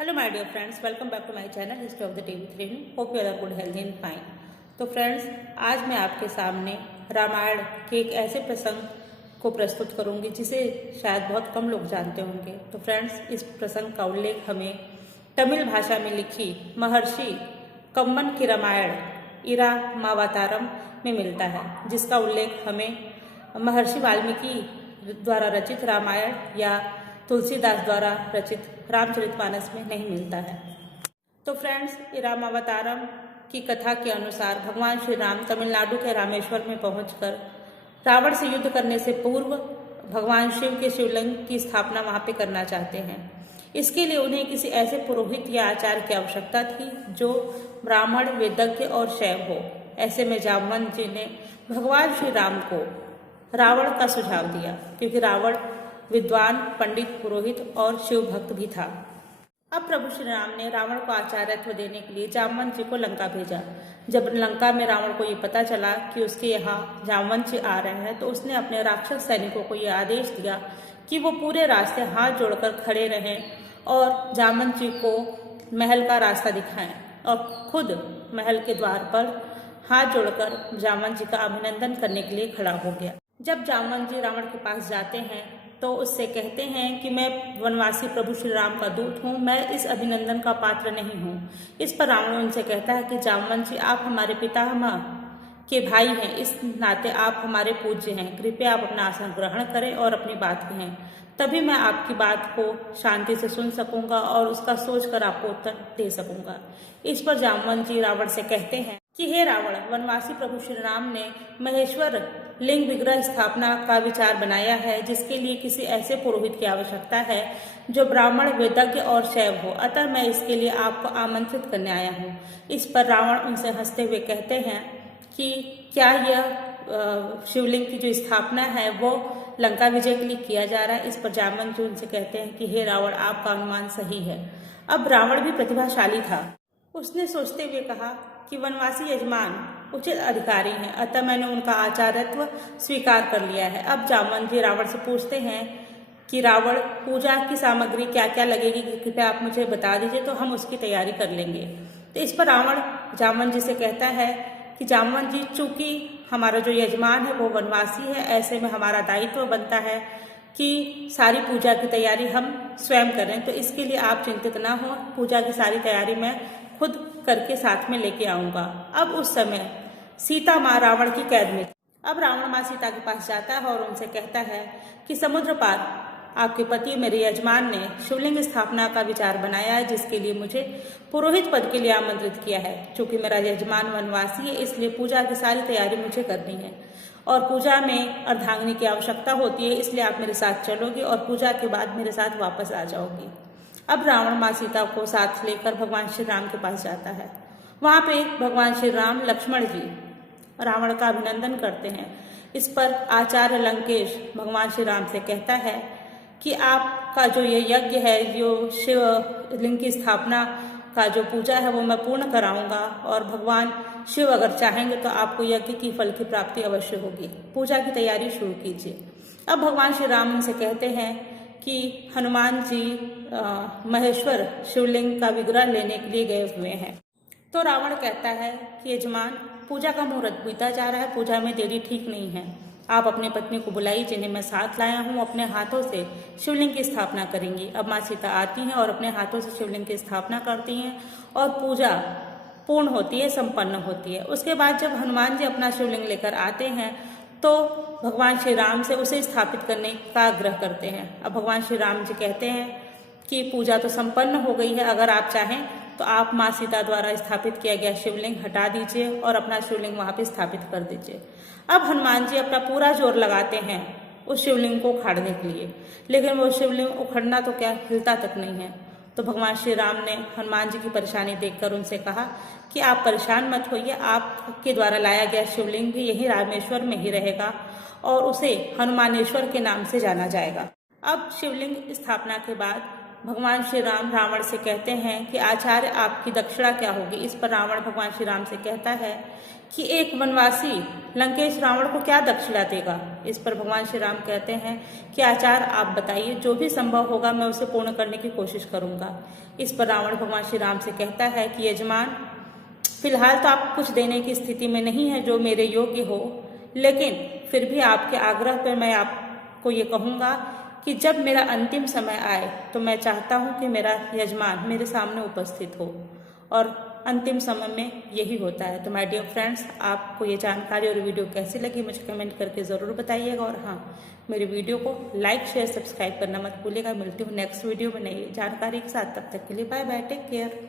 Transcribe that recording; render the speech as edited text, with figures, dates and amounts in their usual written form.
Hello my dear friends, welcome back to my channel history of the TV three. Hope you are good health and fine. तो friends, आज मैं आपके सामने रामायण के एक ऐसे प्रसंग को प्रस्तुत करूंगी जिसे शायद बहुत कम लोग जानते होंगे। तो फ्रेंड्स, इस प्रसंग का उल्लेख हमें तमिल भाषा में लिखी महर्षि कम्मन की रामायण इरामावतारम में मिलता है, जिसका उल्लेख हमें महर्षि वाल्मीकि द्वारा रचित रामायण या तुलसीदास द्वारा रचित रामचरितमानस में नहीं मिलता है। तो फ्रेंड्स, रामावतारम की कथा के अनुसार भगवान श्री राम तमिलनाडु के रामेश्वर में पहुंचकर रावण से युद्ध करने से पूर्व भगवान शिव के शिवलिंग की स्थापना वहां पे करना चाहते हैं। इसके लिए उन्हें किसी ऐसे पुरोहित या आचार्य की आवश्यकता थी जो ब्राह्मण, वेदज्ञ और शैव हो। ऐसे में जामवंत जी ने भगवान श्री राम को रावण का सुझाव दिया, क्योंकि रावण विद्वान, पंडित, पुरोहित और शिव भक्त भी था। अब प्रभु श्री राम ने रावण को आचार्यत्व देने के लिए जामवंत जी को लंका भेजा। जब लंका में रावण को ये पता चला कि उसके यहाँ जामवंत जी आ रहे हैं, तो उसने अपने राक्षस सैनिकों को ये आदेश दिया कि वो पूरे रास्ते हाथ जोड़कर खड़े रहें और जामवंत जी को महल का रास्ता दिखाएं, और खुद महल के द्वार पर हाथ जोड़कर जामवंत जी का अभिनंदन करने के लिए खड़ा हो गया। जब जामवंत जी रावण के पास जाते हैं तो उससे कहते हैं कि मैं वनवासी प्रभु श्री राम का दूत हूँ, मैं इस अभिनंदन का पात्र नहीं हूँ। इस पर रावण उनसे कहता है कि जामवंत जी, आप हमारे पितामह के भाई हैं, इस नाते आप हमारे पूज्य हैं। कृपया आप अपना आसन ग्रहण करें और अपनी बात कहें, तभी मैं आपकी बात को शांति से सुन सकूंगा और उसका सोचकर आपको उत्तर दे सकूंगा। इस पर जामवंत जी रावण से कहते हैं कि हे रावण, वनवासी प्रभु श्री राम ने महेश्वर लिंग विग्रह स्थापना का विचार बनाया है, जिसके लिए किसी ऐसे पुरोहित की आवश्यकता है जो ब्राह्मण, वेदज्ञ और शैव हो। अतः मैं इसके लिए आपको आमंत्रित करने आया हूँ। इस पर रावण उनसे हंसते हुए कहते हैं कि क्या यह शिवलिंग की जो स्थापना है वो लंका विजय के लिए किया जा रहा है। इस पर जामवंत जी उनसे कहते हैं कि हे रावण, आपका अनुमान सही है। अब रावण भी प्रतिभाशाली था। उसने सोचते हुए कहा कि वनवासी यजमान उचित अधिकारी हैं, अतः मैंने उनका आचार्यत्व स्वीकार कर लिया है। अब जामवंत जी रावण से पूछते हैं कि रावण, पूजा की सामग्री क्या क्या लगेगी, कृपया आप मुझे बता दीजिए, तो हम उसकी तैयारी कर लेंगे। तो इस पर रावण जामवंत जी से कहता है कि जामवंत जी, चूंकि हमारा जो यजमान है वो वनवासी है, ऐसे में हमारा दायित्व बनता है कि सारी पूजा की तैयारी हम स्वयं करें। तो इसके लिए आप चिंतित ना हो, पूजा की सारी तैयारी मैं खुद करके साथ में लेके आऊंगा। अब उस समय सीता माँ रावण की कैद में थी। अब रावण माँ सीता के पास जाता है और उनसे कहता है कि समुद्र पार आपके पति मेरे यजमान ने शिवलिंग स्थापना का विचार बनाया है, जिसके लिए मुझे पुरोहित पद के लिए आमंत्रित किया है। चूंकि मेरा यजमान वनवासी है, इसलिए पूजा की सारी तैयारी मुझे करनी है, और पूजा में अर्धांगिनी की आवश्यकता होती है, इसलिए आप मेरे साथ चलोगे और पूजा के बाद मेरे साथ वापस आ जाओगी। अब रावण माँ सीता को साथ लेकर भगवान श्री राम के पास जाता है। वहां पे भगवान श्री राम लक्ष्मण जी रावण का अभिनंदन करते हैं। इस पर आचार्य लंकेश भगवान श्री राम से कहता है कि आपका जो ये यज्ञ है, जो शिव लिंग की स्थापना का जो पूजा है, वो मैं पूर्ण कराऊंगा, और भगवान शिव अगर चाहेंगे तो आपको यज्ञ की फल की प्राप्ति अवश्य होगी। पूजा की तैयारी शुरू कीजिए। अब भगवान श्री राम उनसे कहते हैं कि हनुमान जी महेश्वर शिवलिंग का विग्रह लेने के लिए गए हुए हैं। तो रावण कहता है कि यजमान, पूजा का मुहूर्त बीता जा रहा है, पूजा में देरी ठीक नहीं है। आप अपने पत्नी को बुलाइए, जिन्हें मैं साथ लाया हूँ, अपने हाथों से शिवलिंग की स्थापना करेंगी। अब माँ सीता आती हैं और अपने हाथों से शिवलिंग की स्थापना करती हैं, और पूजा पूर्ण होती है, संपन्न होती है। उसके बाद जब हनुमान जी अपना शिवलिंग लेकर आते हैं तो भगवान श्री राम से उसे स्थापित करने का आग्रह करते हैं। अब भगवान श्री राम जी कहते हैं कि पूजा तो संपन्न हो गई है, अगर आप चाहें तो आप माँ सीता द्वारा स्थापित किया गया शिवलिंग हटा दीजिए और अपना शिवलिंग वहां पे स्थापित कर दीजिए। अब हनुमान जी अपना पूरा जोर लगाते हैं उस शिवलिंग को उखाड़ने के लिए, लेकिन वो शिवलिंग उखड़ना तो क्या, हिलता तक नहीं है। तो भगवान श्री राम ने हनुमान जी की परेशानी देखकर उनसे कहा कि आप परेशान मत होइए, आपके द्वारा लाया गया शिवलिंग भी यही रामेश्वर में ही रहेगा और उसे हनुमानेश्वर के नाम से जाना जाएगा। अब शिवलिंग स्थापना के बाद भगवान श्री राम रावण से कहते हैं कि आचार्य आपकी दक्षिणा क्या होगी। इस पर रावण भगवान श्री राम से कहता है कि एक वनवासी लंकेश रावण को क्या दक्षिणा देगा। इस पर भगवान श्री राम कहते हैं कि आचार्य आप बताइए, जो भी संभव होगा मैं उसे पूर्ण करने की कोशिश करूंगा। इस पर रावण भगवान श्री राम से कहता है कि यजमान, फिलहाल तो आप कुछ देने की स्थिति में नहीं है जो मेरे योग्य हो, लेकिन फिर भी आपके आग्रह पर मैं आपको ये कहूँगा कि जब मेरा अंतिम समय आए तो मैं चाहता हूँ कि मेरा यजमान मेरे सामने उपस्थित हो, और अंतिम समय में यही होता है। तो माय डियर फ्रेंड्स, आपको ये जानकारी और वीडियो कैसी लगी मुझे कमेंट करके ज़रूर बताइएगा, और हाँ, मेरी वीडियो को लाइक शेयर सब्सक्राइब करना मत भूलिएगा। मिलती हूँ नेक्स्ट वीडियो में नई जानकारी के साथ, तब तक के लिए बाय बाय, टेक केयर।